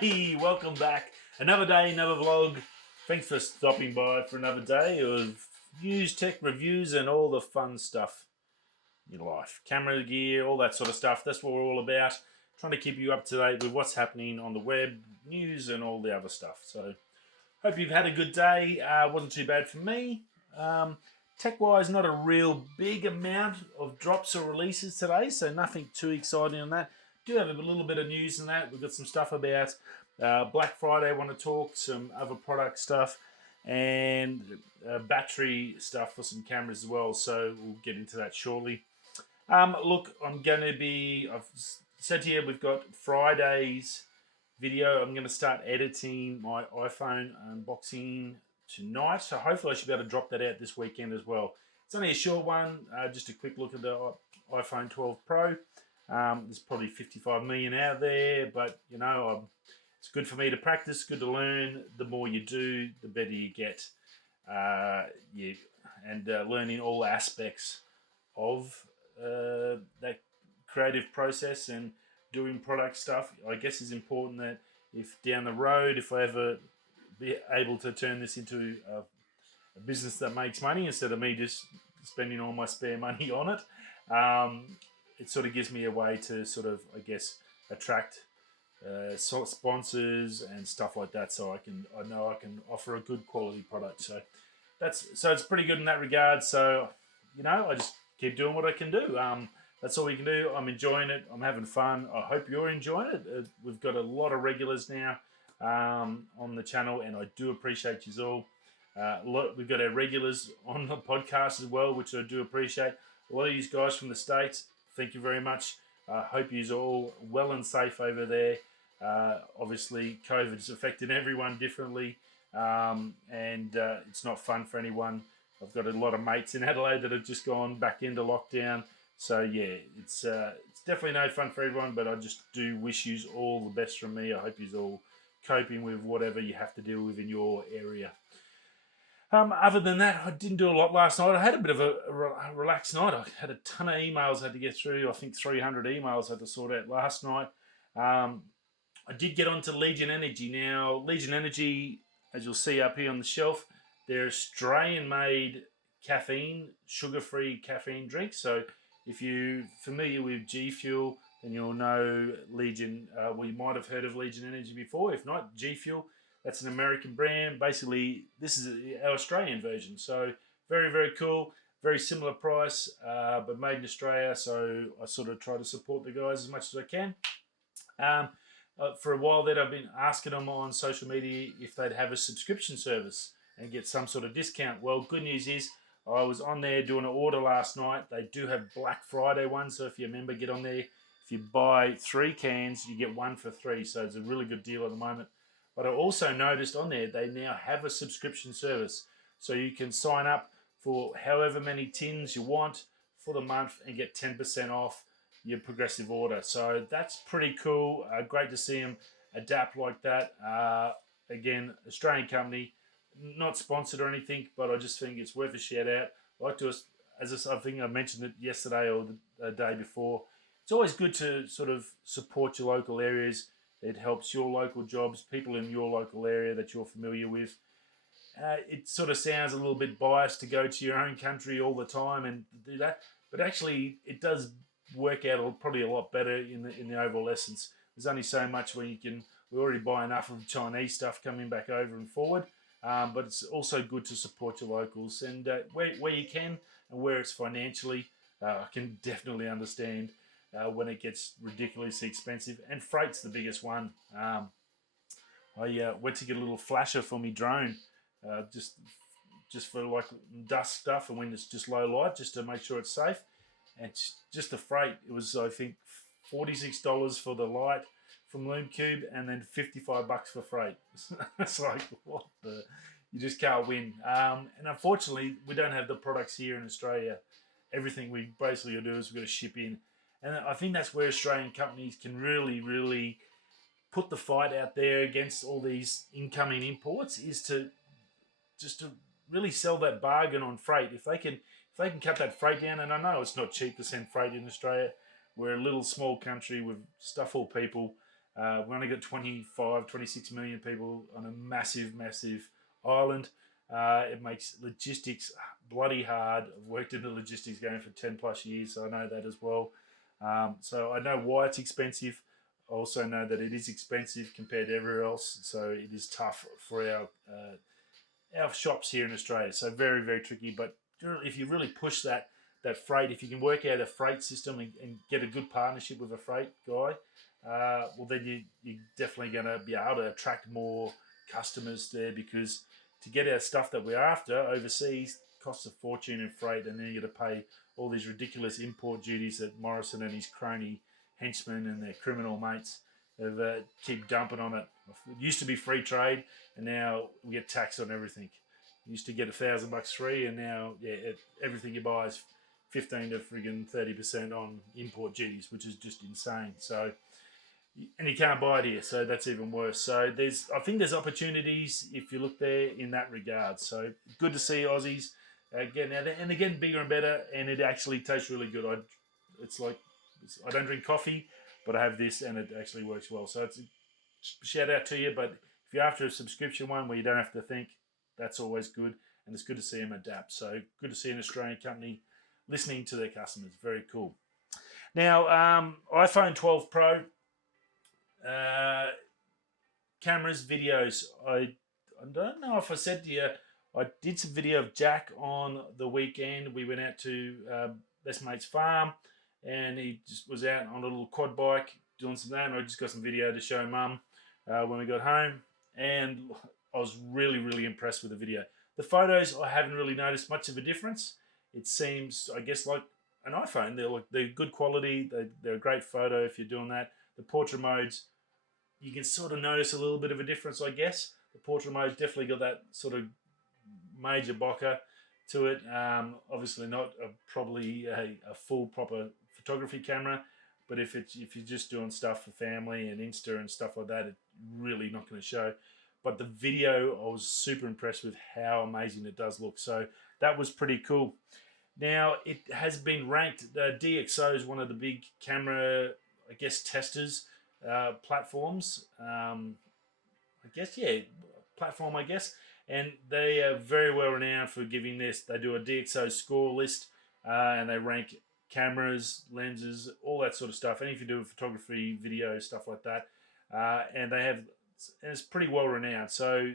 Hey, welcome back. Another day, another vlog. Thanks for stopping by for another day of news, tech reviews, and all the fun stuff in your life. Camera gear, all that sort of stuff. That's what we're all about. Trying to keep you up to date with what's happening on the web, news, and all the other stuff. So, hope you've had a good day. Wasn't too bad for me. Tech-wise, not a real big amount of drops or releases today, so nothing too exciting on that. Do have a little bit of news in that. We've got some stuff about Black Friday. I want to talk some other product stuff and battery stuff for some cameras as well. So we'll get into that shortly. Look, I've said to you, we've got Friday's video. I'm going to start editing my iPhone unboxing tonight. So hopefully I should be able to drop that out this weekend as well. It's only a short one, just a quick look at the iPhone 12 Pro. There's probably 55 million out there, but you know, it's good for me to practice, good to learn. The more you do, the better you get. Learning all aspects of that creative process and doing product stuff, I guess, is important. That if down the road, if I ever be able to turn this into a business that makes money instead of me just spending all my spare money on it, it sort of gives me a way to sort of, I guess, attract sponsors and stuff like that. So I know I can offer a good quality product. So it's pretty good in that regard. So you know, I just keep doing what I can do. That's all we can do. I'm enjoying it. I'm having fun. I hope you're enjoying it. We've got a lot of regulars now on the channel, and I do appreciate you all. We've got our regulars on the podcast as well, which I do appreciate. A lot of you guys from the States, thank you very much. Hope you're all well and safe over there. Obviously, COVID's affected everyone differently, and it's not fun for anyone. I've got a lot of mates in Adelaide that have just gone back into lockdown. So yeah, it's definitely no fun for everyone, but I just do wish you all the best from me. I hope you're all coping with whatever you have to deal with in your area. Other than that, I didn't do a lot last night. I had a bit of a relaxed night. I had a ton of emails I had to get through. I think 300 emails I had to sort out last night. I did get onto Legion Energy. Now, Legion Energy, as you'll see up here on the shelf, they're Australian-made caffeine, sugar-free caffeine drinks. So if you're familiar with G Fuel, then you'll know Legion. We might have heard of Legion Energy before. If not, G Fuel. That's an American brand. Basically, this is our Australian version. So very, very cool. Very similar price, but made in Australia. So I sort of try to support the guys as much as I can. For a while there, I've been asking them on social media if they'd have a subscription service and get some sort of discount. Well, good news is I was on there doing an order last night. They do have Black Friday ones. So if you remember, get on there. If you buy 3 cans, you get 1 for 3. So it's a really good deal at the moment. But I also noticed on there, they now have a subscription service. So you can sign up for however many tins you want for the month and get 10% off your progressive order. So that's pretty cool. Great to see them adapt like that. Again, Australian company, not sponsored or anything, but I just think it's worth a shout out. I like to, I think I mentioned it yesterday or the day before, it's always good to sort of support your local areas. It helps your local jobs, people in your local area that you're familiar with. It sort of sounds a little bit biased to go to your own country all the time and do that, but actually it does work out probably a lot better in the overall essence. There's only so much where you can. We already buy enough of Chinese stuff coming back over and forward, but it's also good to support your locals and where you can and where it's financially. I can definitely understand. When it gets ridiculously expensive, and freight's the biggest one. I went to get a little flasher for my drone, just for like dust stuff, and when it's just low light, just to make sure it's safe. And just the freight, it was I think $46 for the light from Loom Cube, and then $55 for freight. It's like what the? You just can't win. And unfortunately, we don't have the products here in Australia. Everything we basically do is we've got to ship in. And I think that's where Australian companies can really, really put the fight out there against all these incoming imports, is to really sell that bargain on freight. If they can cut that freight down, and I know it's not cheap to send freight in Australia. We're a little small country with stufful people. We only got 25, 26 million people on a massive, massive island. It makes logistics bloody hard. I've worked in the logistics game for 10 plus years, so I know that as well. So I know why it's expensive. I also know that it is expensive compared to everywhere else, so it is tough for our shops here in Australia. So very, very tricky. But if you really push that freight, if you can work out a freight system and get a good partnership with a freight guy, well, then you're definitely going to be able to attract more customers there, because to get our stuff that we're after overseas costs a fortune in freight, and then you got to pay all these ridiculous import duties that Morrison and his crony henchmen and their criminal mates have keep dumping on it. It used to be free trade, and now we get taxed on everything. You used to get $1,000 free, and now everything you buy is 15 to friggin' 30% on import duties, which is just insane. So, and you can't buy it here, so that's even worse. So I think there's opportunities if you look there in that regard. So good to see Aussies getting out there, and they're getting bigger and better, and it actually tastes really good. I don't drink coffee, but I have this, and it actually works well. So it's a shout out to you. But if you're after a subscription one where you don't have to think, that's always good, and it's good to see them adapt. So good to see an Australian company listening to their customers. Very cool. Now, iPhone 12 Pro, cameras, videos. I don't know if I said to you, I did some video of Jack on the weekend. We went out to best mate's farm, and he just was out on a little quad bike doing some of that, and I just got some video to show Mum when we got home, and I was really, really impressed with the video. The photos, I haven't really noticed much of a difference. It seems, I guess, like an iPhone. They're good quality. They're a great photo if you're doing that. The portrait modes, you can sort of notice a little bit of a difference, I guess. The portrait mode's definitely got that sort of major bokeh to it. Obviously not probably a full proper photography camera, but if you're just doing stuff for family and Insta and stuff like that, it's really not going to show. But the video, I was super impressed with how amazing it does look. So that was pretty cool. Now, it has been ranked, DxO is one of the big camera, I guess, testers, platforms. Platform, I guess. And they are very well renowned for giving this. They do a DxO score list, and they rank cameras, lenses, all that sort of stuff. And if you do photography, video, stuff like that. And it's pretty well renowned. So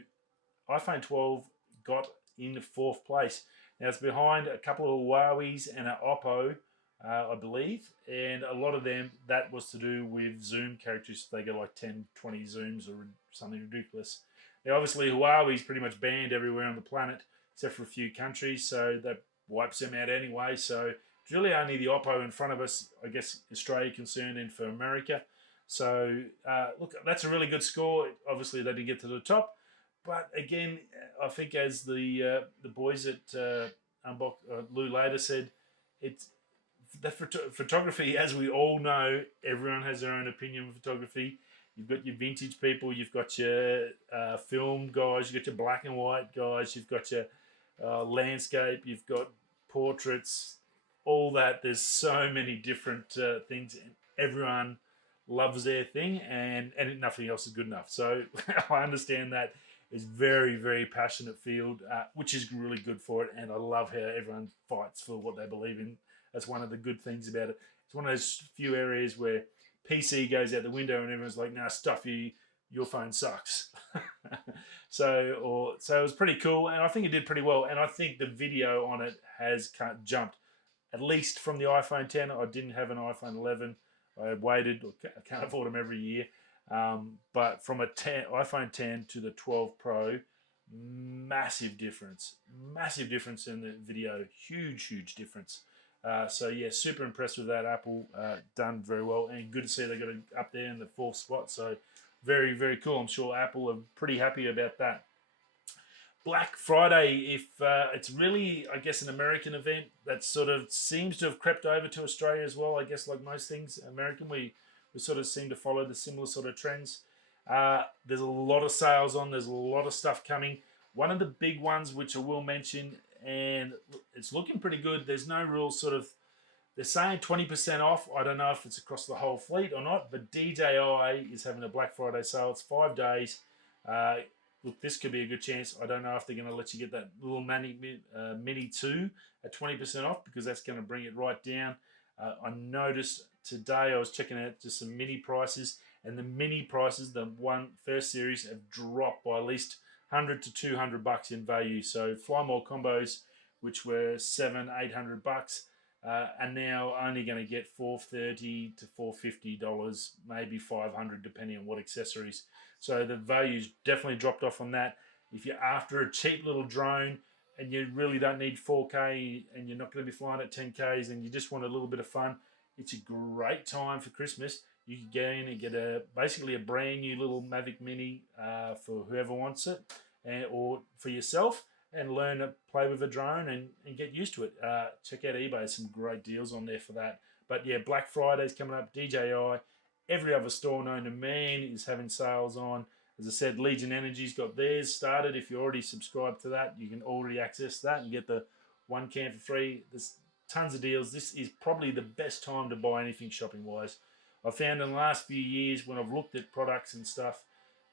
iPhone 12 got in 4th place. Now it's behind a couple of Huawei's and an Oppo, I believe. And a lot of them, that was to do with zoom characteristics. They get like 10, 20 zooms or something ridiculous. Now obviously Huawei's pretty much banned everywhere on the planet, except for a few countries. So that wipes them out anyway. So it's really only the Oppo in front of us, I guess, Australia concerned, and for America. So, look, that's a really good score. Obviously, they didn't get to the top. But again, I think as the boys at Lou Lader said, photography, as we all know, everyone has their own opinion of photography. You've got your vintage people, you've got your film guys, you've got your black and white guys, you've got your landscape, you've got portraits, all that. There's so many different things, and everyone loves their thing, and nothing else is good enough. So I understand that it's very, very passionate field, which is really good for it, and I love how everyone fights for what they believe in. That's one of the good things about it. It's one of those few areas where PC goes out the window and everyone's like, "Nah, stuff you, your phone sucks." So it was pretty cool, and I think it did pretty well. And I think the video on it has jumped, at least from the iPhone 10. I didn't have an iPhone 11. I waited. I can't afford them every year. But from iPhone 10 to the 12 Pro, massive difference. Massive difference in the video. Huge, huge difference. So yeah, super impressed with that. Apple done very well, and good to see they got it up there in the 4th spot. So very, very cool. I'm sure Apple are pretty happy about that. Black Friday, if it's really, I guess, an American event that sort of seems to have crept over to Australia as well. I guess like most things American, we sort of seem to follow the similar sort of trends. There's a lot of sales on. There's a lot of stuff coming. One of the big ones, which I will mention, and it's looking pretty good. There's they're saying 20% off. I don't know if it's across the whole fleet or not, but DJI is having a Black Friday sale. It's 5 days. Look, this could be a good chance. I don't know if they're going to let you get that little Mini 2 at 20% off, because that's going to bring it right down. I noticed today, I was checking out just some Mini prices, and the Mini prices, the first series, have dropped by at least $100 to $200 in value. So Fly More combos, which were $700-800, are now only going to get $430 to $450, maybe $500, depending on what accessories. So the value's definitely dropped off on that. If you're after a cheap little drone and you really don't need 4K and you're not going to be flying at 10Ks and you just want a little bit of fun, it's a great time for Christmas. You can get in and get basically a brand new little Mavic Mini for whoever wants it, or for yourself, and learn to play with a drone and get used to it. Check out eBay, some great deals on there for that. But yeah, Black Friday's coming up, DJI. Every other store known to man is having sales on. As I said, Legion Energy's got theirs started. If you're already subscribed to that, you can already access that and get the 1 can for free. There's tons of deals. This is probably the best time to buy anything shopping-wise. I've found in the last few years, when I've looked at products and stuff,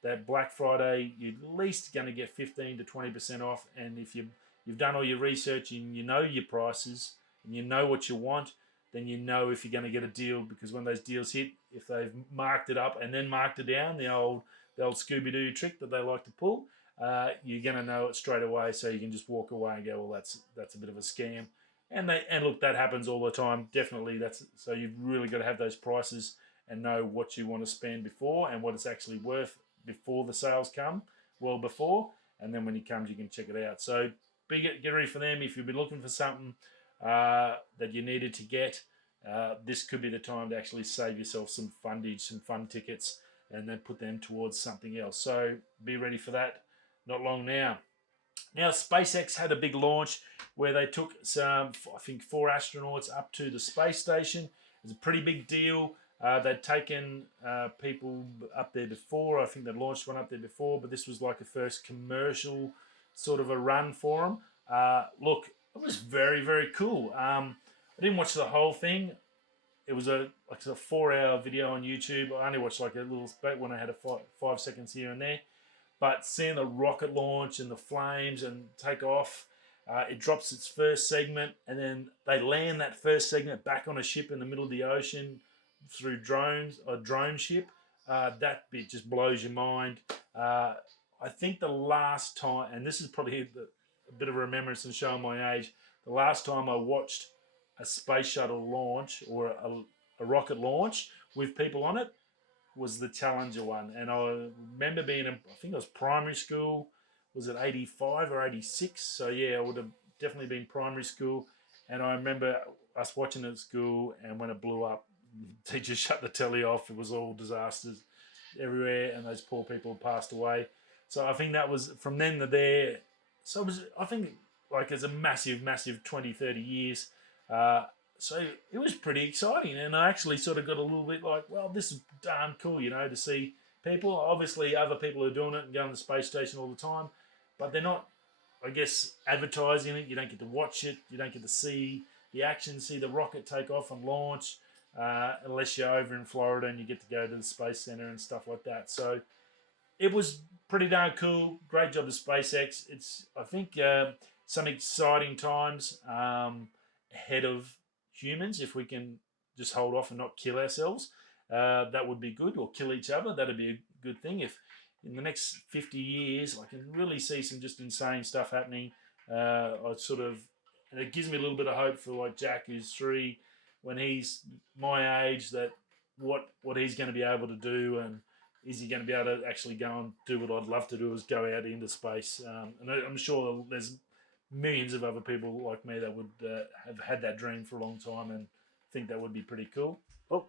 that Black Friday, you're at least going to get 15 to 20% off. And if you've done all your research and you know your prices and you know what you want, then you know if you're going to get a deal, because when those deals hit, if they've marked it up and then marked it down, the old Scooby-Doo trick that they like to pull, you're going to know it straight away, so you can just walk away and go, well, that's a bit of a scam. And look, that happens all the time. Definitely, so you've really got to have those prices and know what you want to spend before and what it's actually worth before the sales come, well before, and then when it comes, you can check it out. So get ready for them. If you've been looking for something that you needed to get, this could be the time to actually save yourself some fundage, some fun tickets, and then put them towards something else. So be ready for that. Not long now. Now, SpaceX had a big launch where they took some, I think, 4 astronauts up to the space station. It's a pretty big deal. They'd taken people up there before. I think they'd launched one up there before, but this was like a first commercial sort of a run for them. Look, it was very, very cool. I didn't watch the whole thing. It was a 4-hour video on YouTube. I only watched like a little bit when I had 5 seconds here and there. But seeing the rocket launch and the flames and take off, it drops its first segment, and then they land that first segment back on a ship in the middle of the ocean through a drone ship. That bit just blows your mind. I think the last time, and this is probably a bit of a remembrance and showing my age, the last time I watched a space shuttle launch or a rocket launch with people on it was the Challenger one. And I remember being in, I think it was primary school. Was it 85 or 86? So yeah, I would have definitely been primary school. And I remember us watching it at school, and when it blew up, teachers shut the telly off. It was all disasters everywhere, and those poor people passed away. So I think that was from then to there. So it was, I think, like, it's a massive, massive 20, 30 years. So it was pretty exciting, and I actually sort of got a little bit like, well, this is darn cool, you know, to see people. Obviously, other people are doing it and going to the space station all the time, but they're not, I guess, advertising it. You don't get to watch it. You don't get to see the action, see the rocket take off and launch, unless you're over in Florida and you get to go to the Space Center and stuff like that. So it was pretty darn cool. Great job to SpaceX. It's, I think, some exciting times ahead of humans. If we can just hold off and not kill ourselves, that would be good, or kill each other. That'd be a good thing. If in the next 50 years I can really see some just insane stuff happening, I sort of, and it gives me a little bit of hope for like Jack, who's 3, when he's my age, that what he's going to be able to do, and is he going to be able to actually go and do what I'd love to do, is go out into space. And I'm sure there's millions of other people like me that would have had that dream for a long time and think that would be pretty cool. Oh.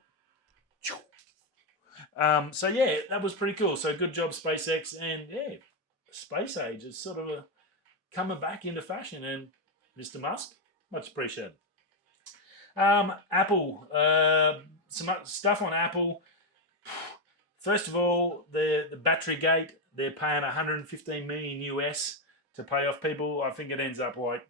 So yeah, that was pretty cool. So good job, SpaceX. And yeah, space age is sort of coming back into fashion, and Mr. Musk, much appreciated. Apple, some stuff on Apple. First of all, the battery gate, they're paying $115 million US to pay off people. I think it ends up like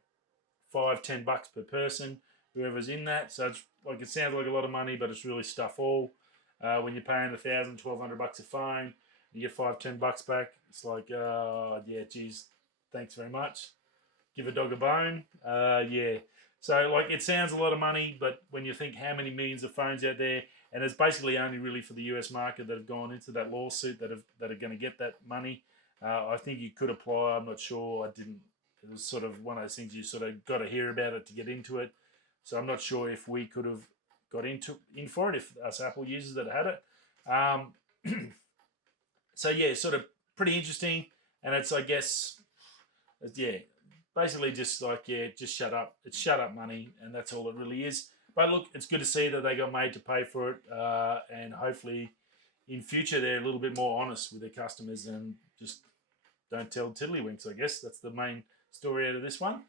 $5-10 per person. whoever's in that. So it's like, it sounds like a lot of money, but it's really stuff all. When you're paying $1,000, $1,200 a phone, you get $5, $10 back. It's like, yeah, geez, thanks very much. Give a dog a bone. Yeah. So like, it sounds a lot of money, but when you think how many millions of phones out there, and it's basically only really for the US market that have gone into that lawsuit that are going to get that money. I think you could apply. I'm not sure. I didn't. It was sort of one of those things you sort of got to hear about it to get into it. So I'm not sure if we could have got in for it, if us Apple users that had it. So yeah, sort of pretty interesting, and it's, I guess, yeah, basically just like, yeah, just shut up. It's shut up money, and that's all it really is. But look, it's good to see that they got made to pay for it, and hopefully in future they're a little bit more honest with their customers and just don't tell tiddlywinks. I guess that's the main story out of this one.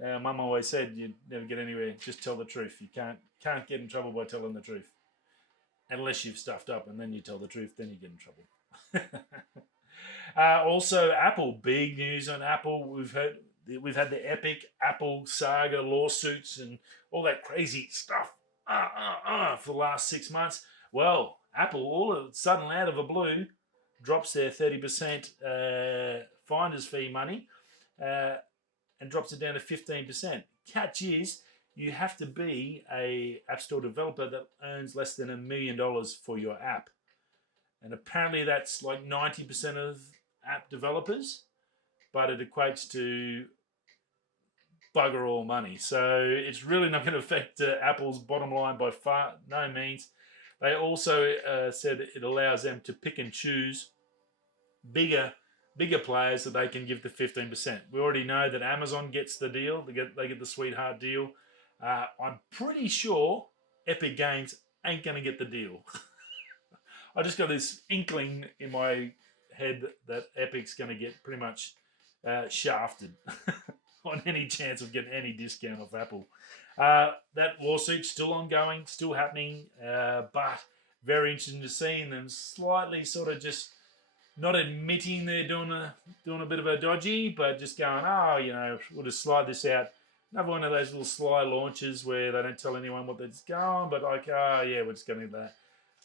Mum always said you'd never get anywhere. Just tell the truth. You can't get in trouble by telling the truth, unless you've stuffed up, and then you tell the truth, then you get in trouble. Also, Apple. Big news on Apple. We've had the epic Apple saga lawsuits and all that crazy stuff for the last 6 months. Well, Apple, all of a sudden, out of the blue, drops their 30% finder's fee money and drops it down to 15%. Catch is, you have to be a App Store developer that earns less than $1 million for your app. And apparently that's like 90% of app developers, but it equates to bugger all money. So it's really not going to affect Apple's bottom line by far, no means. They also said it allows them to pick and choose bigger players that they can give the 15%. We already know that Amazon gets the deal. They get the sweetheart deal. I'm pretty sure Epic Games ain't going to get the deal. I just got this inkling in my head that Epic's going to get pretty much shafted on any chance of getting any discount off Apple. That lawsuit's still ongoing, still happening, but very interesting to see them slightly sort of just not admitting they're doing a bit of a dodgy, but just going, we'll just slide this out. Another one of those little sly launches where they don't tell anyone what that's going, but like, yeah, we're just going to do that.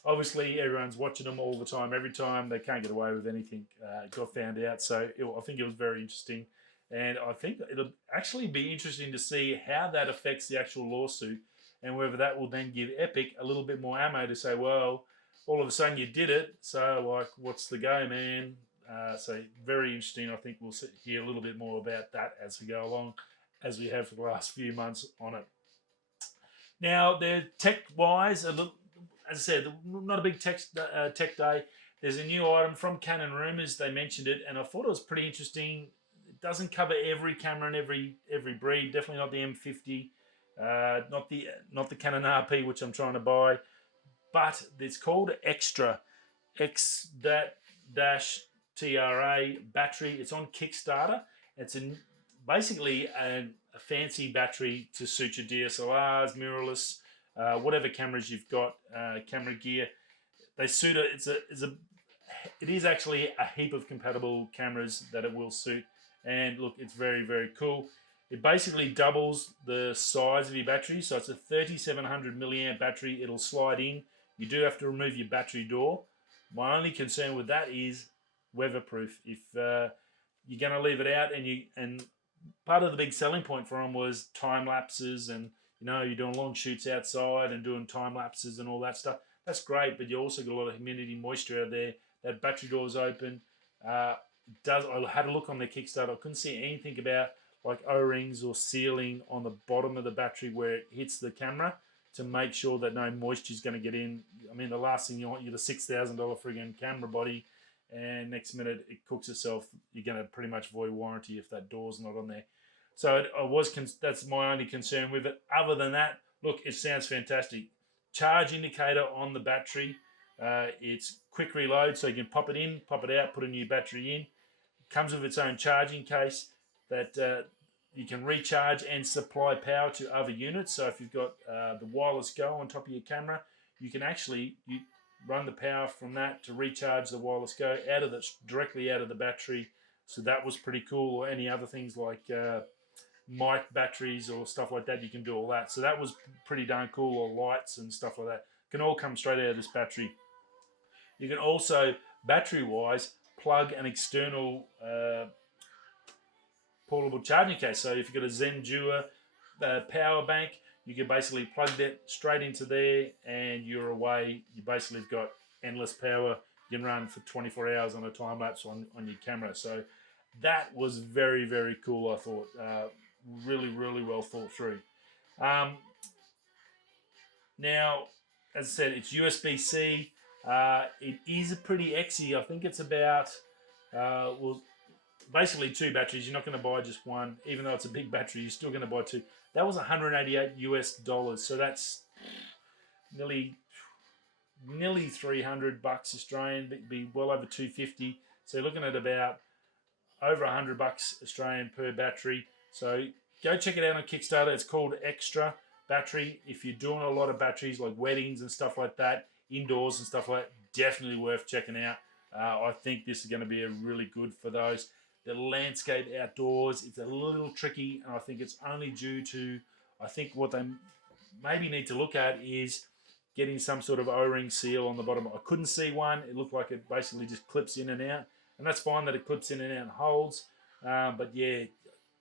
Obviously, everyone's watching them all the time, every time. They can't get away with anything. It got found out, so I think it was very interesting. And I think it'll actually be interesting to see how that affects the actual lawsuit and whether that will then give Epic a little bit more ammo to say, well, all of a sudden you did it, so like, what's the go, man? So very interesting. I think we'll hear a little bit more about that as we go along, as we have for the last few months on it. Now, they're tech-wise, as I said, not a big tech day. There's a new item from Canon Rumors. They mentioned it, and I thought it was pretty interesting. It doesn't cover every camera and every breed. Definitely not the M50, not the Canon RP, which I'm trying to buy. But it's called Extra, X-TRA battery. It's on Kickstarter. It's basically a fancy battery to suit your DSLRs, mirrorless, whatever cameras you've got, camera gear. They suit it. It is actually a heap of compatible cameras that it will suit. And look, it's very, very cool. It basically doubles the size of your battery. So it's a 3700 milliamp battery. It'll slide in. You do have to remove your battery door. My only concern with that is weatherproof. If you're going to leave it out, and part of the big selling point for them was time lapses, and you're doing long shoots outside and doing time lapses and all that stuff. That's great, but you also got a lot of humidity, moisture out there. That battery door is open. I had a look on their Kickstarter. I couldn't see anything about like O-rings or sealing on the bottom of the battery where it hits the camera to make sure that no moisture is going to get in. I mean, the last thing you want, you're the $6,000 friggin' camera body, and next minute it cooks itself. You're going to pretty much void warranty if that door's not on there. So that's my only concern with it. Other than that, look, it sounds fantastic. Charge indicator on the battery. It's quick reload, so you can pop it in, pop it out, put a new battery in. It comes with its own charging case that you can recharge and supply power to other units. So if you've got the wireless Go on top of your camera, you can actually run the power from that to recharge the wireless Go directly out of the battery. So that was pretty cool. Or any other things like mic batteries or stuff like that. You can do all that. So that was pretty darn cool. Or lights and stuff like that can all come straight out of this battery. You can also, battery-wise, plug an external portable charging case. So if you've got a Zendure power bank, you can basically plug that straight into there and you're away. You basically have got endless power. You can run for 24 hours on a time lapse on your camera. So that was very, very cool, I thought. Really, really well thought through. Now, as I said, it's USB-C. It is a pretty exy. I think it's about, basically 2 batteries. You're not going to buy just one. Even though it's a big battery, you're still going to buy 2. That was $188 US. So that's nearly $300 Australian. It'd be well over 250. So you're looking at about over $100 Australian per battery. So go check it out on Kickstarter. It's called Extra Battery. If you're doing a lot of batteries like weddings and stuff like that, indoors and stuff like that, definitely worth checking out. I think this is going to be a really good for those. The landscape outdoors, it's a little tricky, and I think it's only due to, I think what they maybe need to look at is getting some sort of O-ring seal on the bottom. I couldn't see one. It looked like it basically just clips in and out, and that's fine that it clips in and out and holds. But yeah,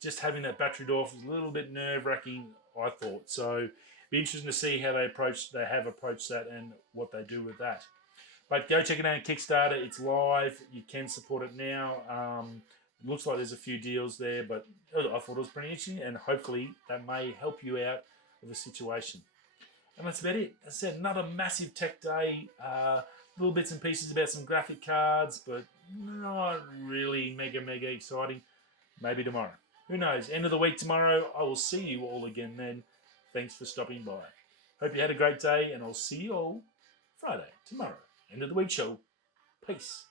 just having that battery door was a little bit nerve-wracking, I thought. So be interesting to see how they have approached that and what they do with that. But go check it out on Kickstarter. It's live. You can support it now. It looks like there's a few deals there, but I thought it was pretty interesting, and hopefully that may help you out with a situation. And that's about it. As I said, another massive tech day. Little bits and pieces about some graphic cards, but not really mega exciting. Maybe tomorrow. Who knows? End of the week tomorrow. I will see you all again then. Thanks for stopping by. Hope you had a great day, and I'll see you all Friday, tomorrow. End of the week show. Peace.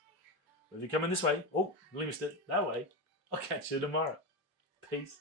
If you're coming this way, oh, nearly missed it, that way, I'll catch you tomorrow. Peace.